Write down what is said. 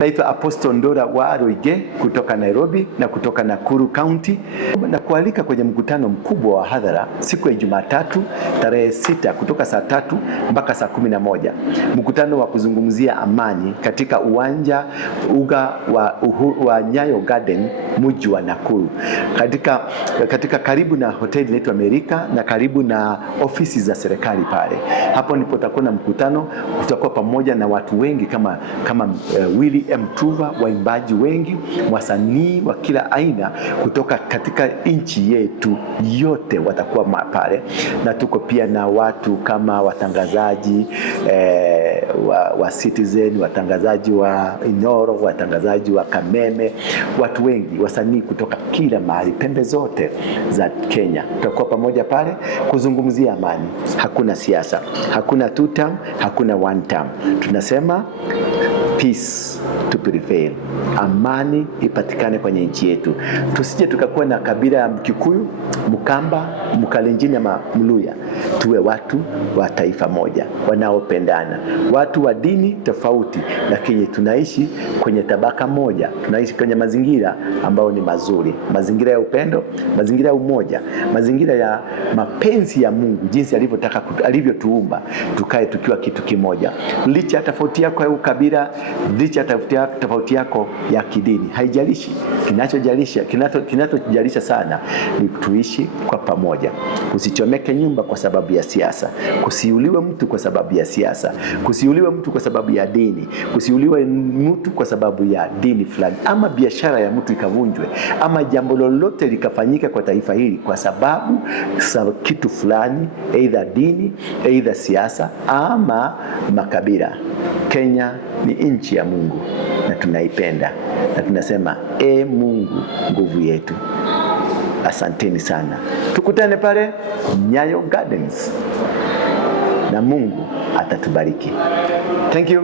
Naitwa Apostle Ndora wa Aroige kutoka Nairobi na kutoka Nakuru County, na kualika kwenye mkutano mkubwa wa hadhara siku ya Jumatatu tarehe 6 kutoka saa 3 mpaka saa 11. Mkutano wa kuzungumzia amani katika uga wa Nyayo Garden, mji wa Nakuru. Katika karibu na hoteli inaitwa Amerika na karibu na ofisi za serikali pale. Hapo ndipo tutakuwa na mkutano, tutakuwa pamoja na watu wengi kama Willy Mtuva, waimbaji wengi, wasanii wa kila aina kutoka katika nchi yetu yote watakuwa pale, na tuko pia na watu kama watangazaji wa Citizen, watangazaji wa Inoro, watangazaji wa Kameme, watu wengi, wasanii kutoka kila mahali, pembe zote za Kenya. Tutakuwa pamoja pale kuzungumzia amani. Hakuna siasa, hakuna two term, hakuna one term. Tunasema peace to prevail. Amani ipatikane kwenye nchi yetu. Tusije tukakuwa na kabila ya Mkikuyu, Mkamba, Mkalenjin ama Mluya. Tuwe watu wa taifa moja, wanaopendana. Watu wa dini tofauti, lakini tunaishi kwenye tabaka moja. Tunaishi kwenye mazingira ambayo ni mazuri. Mazingira ya upendo, mazingira ya umoja, mazingira ya mapenzi ya Mungu, jinsi alivyotuumba, tukae tukiwa kitu kimoja. Licha ya tofauti yako ya ukabila, licha ya tofauti yako ya kidini, haijalishi. Kinachojalisha sana ni tuishi kwa pamoja. Kusichomeke nyumba kwa sababu ya siasa, kusiuliwe mtu kwa sababu ya siasa, kusiuliwe mtu kwa sababu ya dini, kusiuliwe mtu kwa sababu ya dini fulani, ama biashara ya mtu ikavunjwe, ama jambo lolote likafanyika kwa taifa hili kwa sababu kitu fulani, aidha dini, aidha siasa ama makabila. Kenya ni nchi ya Mungu na tunaipenda, na tunasema Mungu nguvu yetu. Asanteni sana. Tukutane pale Nyayo Gardens na Mungu atatubariki. Thank you.